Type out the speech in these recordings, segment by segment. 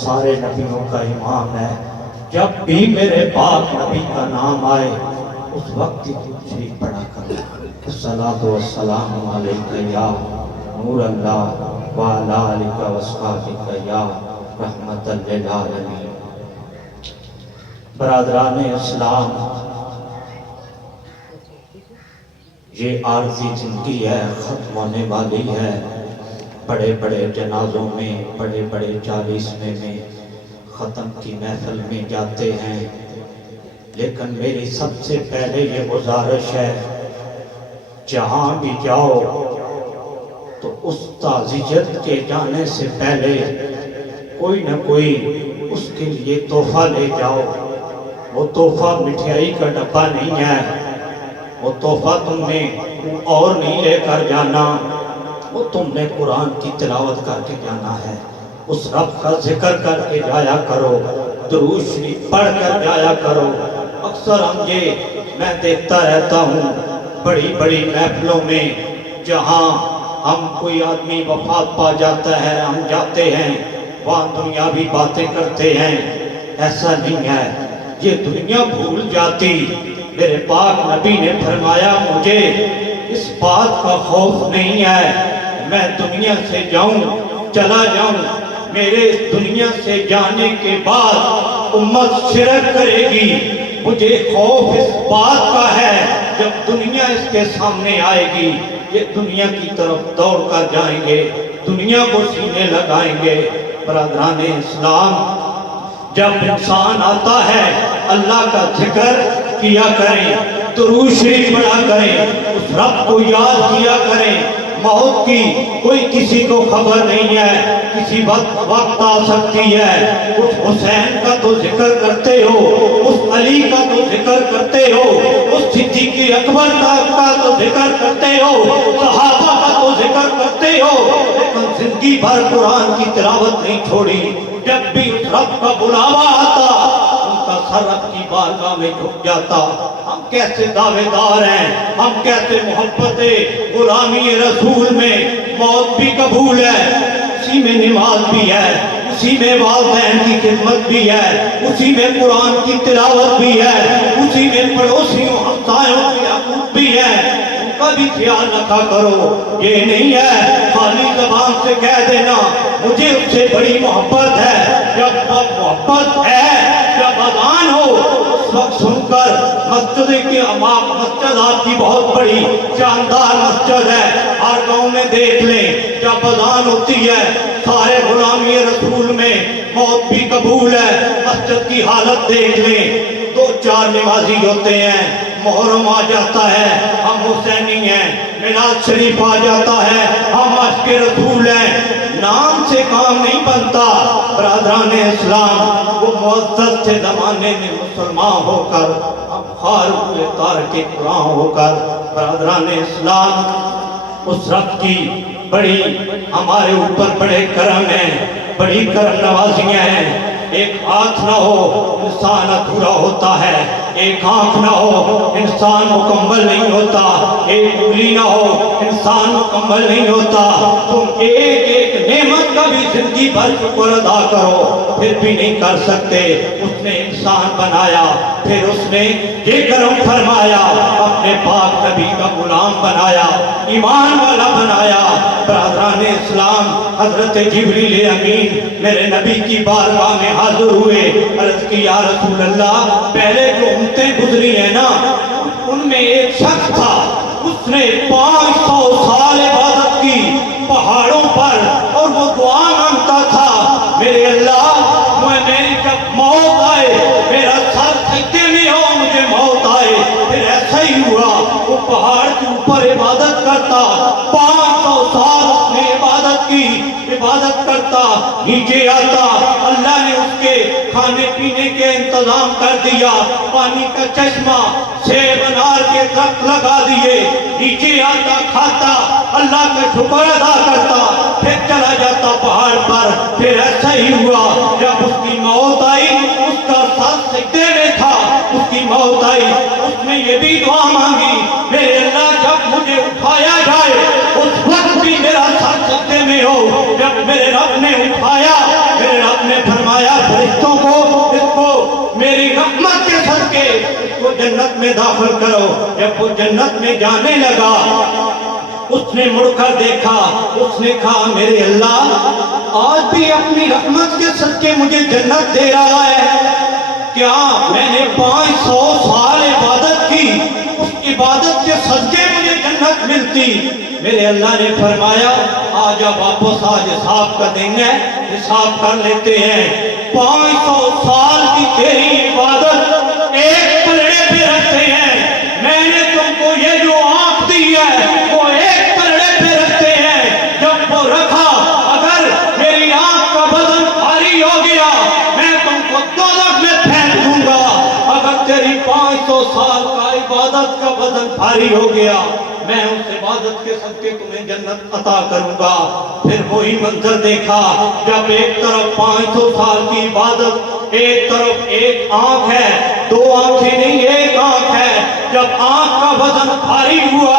سارے نبیوں کا امام ہے، جب بھی میرے پاک نبی کا نام آئے اس وقت ہی شریف پڑھا کرو۔ الصلاۃ والسلام علیک یا نور اللہ وعلی آلک واصحابک یا رحمت للعالمین۔ برادران اسلام، یہ عارضی زندگی ہے، ختم ہونے والی ہے۔ بڑے بڑے جنازوں میں، بڑے بڑے 40ویں میں، ختم کی محفل میں جاتے ہیں، لیکن میری سب سے پہلے یہ گزارش ہے، جہاں بھی جاؤ تو اس تعزیت کے جانے سے پہلے کوئی نہ کوئی اس کے لیے تحفہ لے جاؤ۔ وہ تحفہ مٹھائی کا ڈبہ نہیں ہے، وہ تحفہ تم نے اور نہیں لے کر جانا، وہ تم نے قرآن کی تلاوت کر کے جانا ہے۔ اس رب کا ذکر کر کے جایا کرو، درود شریف پڑھ کر جایا کرو۔ اکثر میں دیکھتا رہتا ہوں بڑی بڑی محفلوں میں، جہاں ہم کوئی آدمی وفات پا جاتا ہے، ہم جاتے ہیں وہاں دنیاوی باتیں کرتے ہیں۔ ایسا نہیں ہے، یہ دنیا بھول جاتی۔ میرے پاک نبی نے فرمایا مجھے اس بات کا خوف نہیں ہے، میں دنیا سے جاؤں چلا جاؤں، میرے دنیا سے جانے کے بعد امت شرک کرے گی، مجھے خوف اس بات کا ہے جب دنیا اس کے سامنے آئے گی، یہ دنیا کی طرف دوڑ کر جائیں گے، دنیا کو سینے لگائیں گے۔ برادران اسلام، جب انسان آتا ہے اللہ کا ذکر کیا کریں، درود شریف پڑھا کریں، اس رب کو یاد کیا کریں۔ موت کی کوئی کسی کو خبر نہیں ہے، کسی وقت آ سکتی ہے۔ اس حسین کا تو ذکر کرتے ہو، اس علی کا تو ذکر کرتے ہو، اس صدیق اکبر کا تو ذکر کرتے ہو، صحابہ کا تو ذکر کرتے ہو، لیکن زندگی بھر قرآن کی تلاوت نہیں چھوڑی۔ جب بھی اس رب کا بلاوا آتا ان کا سر رب کی بارگاہ میں جھک جاتا۔ ہم کیسے دعوے دار ہیں، ہم کیسے محبت غلامی رسول میں موت بھی قبول ہے، اسی میں نماز بھی ہے، اسی میں والدین کی خدمت بھی ہے، اسی میں قرآن کی تلاوت بھی ہے، اسی میں پڑوسیوں ہمسایوں کی حقوق بھی ہے، ان کا بھی خیال رکھا کرو۔ یہ نہیں ہے خالی زبان سے کہہ دینا مجھے اس سے بڑی محبت ہے۔ جب محبت ہے، جب اذان ہو اس وقت سن کر مسجد آپ کی بہت بڑی شاندار مسجد ہے، ہر گاؤں میں دیکھ لیں، جب اذان ہوتی ہے سارے غلامی رسول میں موت بھی قبول ہے۔ مسجد کی حالت دیکھ لیں، 2-4 نمازی ہوتے ہیں، محرم آ جاتا ہے ہم حسینی ہیں، میلاد شریف آ جاتا ہے ہم عاشق رسول ہیں۔ نام سے کام نہیں بنتا۔ برادران اسلام، وہ معزز سے زمانے میں مسلمان ہو کر ہم خار ہوئے تارک قرآن ہو کر، برادران اسلام، اس رب کی بڑی ہمارے اوپر بڑے کرم ہیں، بڑی کرم نوازیاں ہیں۔ ایک ہاتھ نہ ہو انسان ادھورا ہوتا ہے، ایک آنکھ نہ ہو انسان مکمل نہیں ہوتا، ایک انگلی نہ ہو انسان مکمل نہیں ہوتا۔ تم ایک ایک نعمت کا بھی زندگی بھر شکر ادا کرو، پھر بھی نہیں کر سکتے۔ اس نے انسان بنایا، پھر اس نے یہ کرم فرمایا، اپنے پاک نبی کا غلام بنایا، ایمان والا بنایا۔ برادران اسلام، حضرت جبریل امین میرے نبی کی بارگاہ میں حاضر ہوئے، عرض کی یا رسول اللہ، پہلے جو امتیں گزری ہیں نا، ان میں ایک شخص تھا، اس نے 500 سال عبادت کی پہاڑوں پر، اور وہ دعا مانگتا تھا میرے اللہ، میری جب موت آئے میرا سر سجدے میں ہو، مجھے موت آئے۔ پھر ایسا ہی ہوا، وہ پہاڑ کے اوپر عبادت کرتا، 500 سال اس نے عبادت کی، عبادت کرتا، نیچے آتا، اللہ نے اس کے کھانے پینے کے انتظام کر دیا، پانی کا چشمہ، سیب انار کے درخت لگا دیے، نیچے آتا، کھاتا، اللہ کا شکر ادا کرتا، پھر چلا جاتا پہاڑ پر۔ پھر ایسا ہی ہوا، جب اس کی موت آئی، اس کا سر سجدے میں تھا، اس کی موت آئی، اس نے یہ بھی دعا مانگی، میرے اللہ جب مجھے اٹھایا جائے اس وقت بھی میرا سر سجدے میں ہو۔ جب میرے رب نے اٹھایا، میرے رب نے فرمایا کو جنت میں داخل کرو۔ جب وہ جنت میں جانے لگا اس نے مڑ کر دیکھا، اس نے کہا میرے اللہ آج بھی اپنی رحمت کے صدقے مجھے جنت دے رہا ہے، کیا میں نے 500 سال عبادت کی، اس عبادت کے صدقے مجھے جنت ملتی؟ میرے اللہ نے فرمایا آجا واپس، آج حساب کا دن ہے، حساب کر لیتے ہیں۔ 500 سال کی تیری عبادت ایک پلڑے پہ رکھتے ہیں، میں نے تم کو یہ جو آنکھ دی ہے وہ ایک پلڑے پہ رکھتے ہیں، جب وہ رکھا اگر میری آنکھ کا بدن بھاری ہو گیا میں تم کو دوزخ میں پھینک دوں گا، اگر تیری 500 سال کا عبادت کا بدن بھاری ہو گیا میں اس عبادت کے صدقے تمہیں جنت عطا کروں گا۔ پھر وہی منظر دیکھا، جب ایک طرف 500 سال کی عبادت، ایک طرف ایک آنکھ ہے، 2 آنکھیں نہیں ایک آنکھ ہے، جب آنکھ کا وزن بھاری ہوا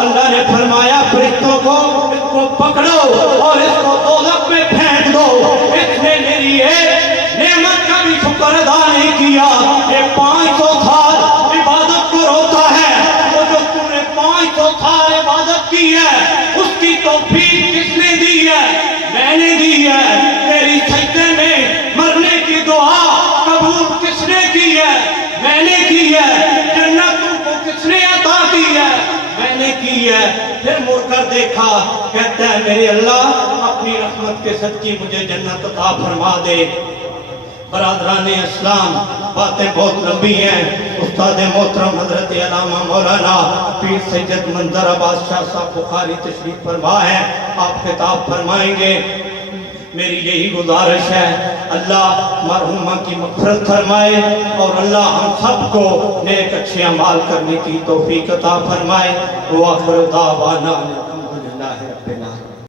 اللہ نے فرمایا فرشتوں کو اس کو پکڑو اور اس کو دوزخ میں پھینک دو، اس نے میری ایک نعمت کا بھی شکر ادا نہیں کیا۔ یہ 500 سال عبادت کو روتا ہے، وہ جو تم نے 500 سال عبادت کی ہے اس کی توفیق کس نے دی ہے؟ میں نے دی ہے۔ تیری سجدے میں مرنے کی دعا قبول کس نے کی ہے؟ میں نے کی ہے۔ جنت تم کو کس نے عطا کی ہے؟ میں نے کی ہے۔ پھر مڑ کر دیکھا، کہتا ہے میرے اللہ اپنی رحمت کے صدقے مجھے جنت عطا فرما دے۔ برادران اسلام باتیں بہت لمبی ہیں، استاد محترم حضرت علامہ مولانا پیر سید منظر عباس شاہ صاحب بخاری تشریف فرما ہے، آپ خطاب فرمائیں گے۔ میری یہی گزارش ہے اللہ مرحومہ کی مغفرت فرمائے اور اللہ ہم سب کو نیک اچھے اعمال کرنے کی توفیق عطا فرمائے۔ وآخر دعوانا الحمدللہ۔